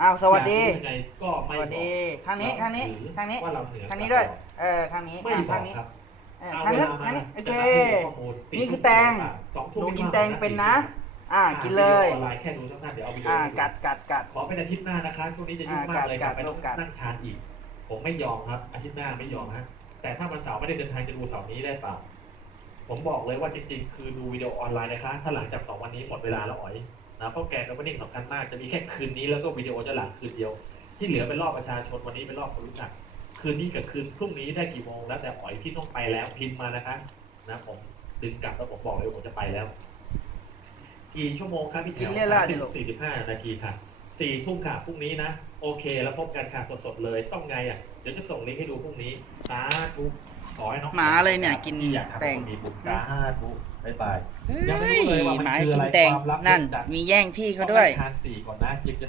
อ้าวสวัสดี อยากรู้ยังไงก็สไม่วัสบดีอกข้างนี้ข้างนี้ถือข้างนี้ว่าเราเหนือข้างนี้ด้วย เออข้างนี้ไม่อะบอข้างกนี้ครับเออเอาข้างเวนี้ลามาข้างนี้โอจะเคอัปเดตข้อมูลนี่คือแตงสองหทุ่มนูกินที่แตงเป็นนะ อ่า กินเลย ออนไลน์แค่ดูสักหน้าเดี๋ยวเอาวิดีโออ่าให้ดูกัดกัดกัด ขอเป็นอาทิตย์หน้านะคะช่วงนี้จะยุ่งอ่ามากเลยกัคดรับกัดไปกัด นั่งทานอีก ผมไม่ยอมครับ อาทิตย์หน้าไม่ยอมฮะแต่ถ้าวันเสาร์ไม่ได้เดินทางจะดูเสาร์นี้ได้เปล่าผมบอกเลยว่าจริงๆ คือดูวิดีโอออนไลน์นะคะ ถ้าหลังจากสองวันนี้หมดเวลาแล้วอ๋อย นะเพราะแกนโอเพนนิ่งสำคัญมากจะมีแค่คืนนี้แล้วก็วิดีโอจะหลังคืนเดียว ที่เหลือเป็นรอบประชาชนวันนี้เป็นรอบคนรู้จัก คืนนี้กับคืนพรุ่งนี้ได้กี่โมงแล้วแต่อ๋อยที่ต้องไปแล้วพิมพ์มานะคะนะผมดึงกลับแล้วผมบอกเลยว่าผมจะไปแล้ว กี่ชั่วโมงครับพี่กิแถนวเรียราดดิลูกสี่สิบห้านาทีค่ะ สี่ทุ่มค่ะพรุ่งนี้นะ โอเค แล้วพบกันค่ะสดๆเลย ต้องไงอะ เดี๋ยวจะส่งลิงก์ให้ดูพรุ่งนี้สาธุขอให้น้องหมาเลยเนี่ยกินที่อยากทำแตงมีบุญสาธุบ๊ายบาย เฮ้ยังไม่ยรู้เลยว่ามันหมาคือกิอะนไรแตงความลับนั่นจัดมีแย่งพี่เขาด้วย ต้องไปทานสี่ก่อนนะจึงจะได้